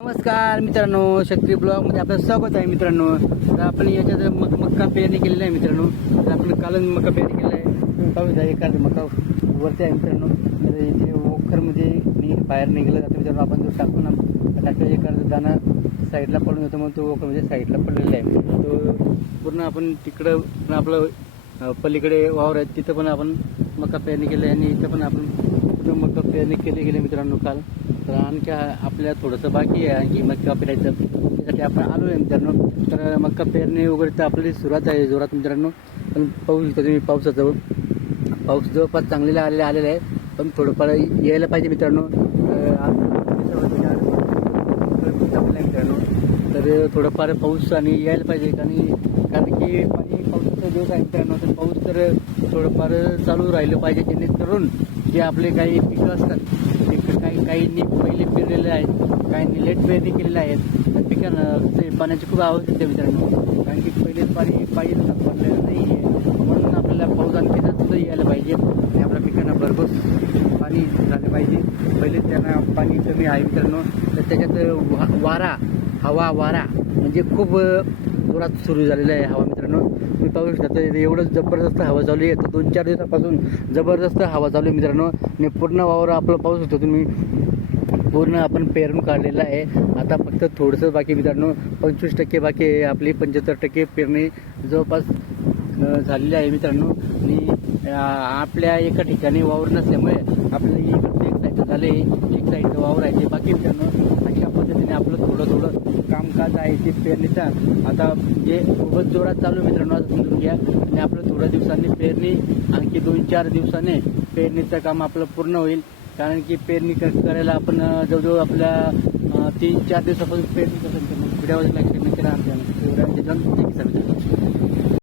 नमस्कार मित्रांनो, शेतकरी ब्लॉग मध्ये आपलं स्वागत आहे मित्रांनो. तर आपण याच्यात मक्का पेरणी केलेला आहे मित्रांनो. तर आपण कालच मक्का पेरणी केलेला आहे. पाऊस आहे एखादा मक्का वरती आहे मित्रांनो. तर इथे वोखरमध्ये मी बाहेर निघालं जातं मित्रांनो. आपण जो टाकून टाकलं एखादा दाना साईडला पडून जातो, मग तो वोखरमध्ये साईडला पडलेला आहे. तो पूर्ण आपण तिकडं आपलं पलीकडे वावर आहे, तिथं पण आपण मक्का पेरणी केली आहे. आणि इथं पण आपण मक्का पेरणी केली मित्रांनो काल. तर आणखी आपल्या थोडंसं बाकी आहे आणखी मक्का पेरायचं, त्यासाठी आपण आलो आहे मित्रांनो. तर मक्का पेरणी वगैरे तर आपली सुरुवात आहे जोरात मित्रांनो. पण पाऊस इथं तुम्ही पाऊस जवळपास चांगलेला आलेला आहे, पण थोडंफार यायला पाहिजे मित्रांनो. मित्रांनो तर थोडंफार पाऊस आणि यायला पाहिजे, कारण की पावसाचा दिवस आहे मित्रांनो. तर पाऊस तर थोडंफार चालू राहिलं पाहिजे, जेणेकरून जे आपले काही पिकं असतात, काहींनी पहिले पेरलेले आहेत, काहींनी लेट पेरणी केलेले आहेत. तर पिकांना पाण्याची खूप आवश्यकता आहे मित्रांनो, कारण की पहिले पाणी पाहिजे पडलेलं नाही आहे. म्हणून आपल्याला पाऊस आणखी जास्त यायला पाहिजे आणि आपल्या पिकांना भरपूर पाणी झालं पाहिजे. पहिले त्यांना पाणी कमी आहे मित्रांनो. तर त्याच्यात वारा म्हणजे खूप जोरात सुरू झालेला आहे हवा मित्रांनो. तुम्ही पाहू शकता, तर एवढं जबरदस्त हवा चालू आहे. तर 2-4 दिवसापासून जबरदस्त हवा चालू आहे मित्रांनो. आणि पूर्ण वावर आपलं पाहू शकतो तुम्ही, पूर्ण आपण पेरून काढलेलं आहे. आता फक्त थोडंसं बाकी मित्रांनो, 25% बाकी आहे. आपली 75% पेरणी जवळपास झालेली आहे मित्रांनो. आणि आपल्या एका ठिकाणी वावर नसल्यामुळे आपल्याला इकडचं एक साईड झाले, एक साईडचं वावर आहे ते बाकी मित्रांनो. अशा पद्धतीने आपलं थोडं कामकाज आहे ते पेरणीचा आता जे खूपच जोरात चालू मित्रांनो, आता समजून घ्या. आणि आपलं थोड्या दिवसांनी पेरणी, आणखी 2-4 दिवसाने पेरणीचं काम आपलं पूर्ण होईल. कारण की पेरणी करायला आपण जवळजवळ आपल्या 3-4 दिवसापासून पेरणी कसं व्हिडिओवर लक्ष नक्की राहा आमच्या.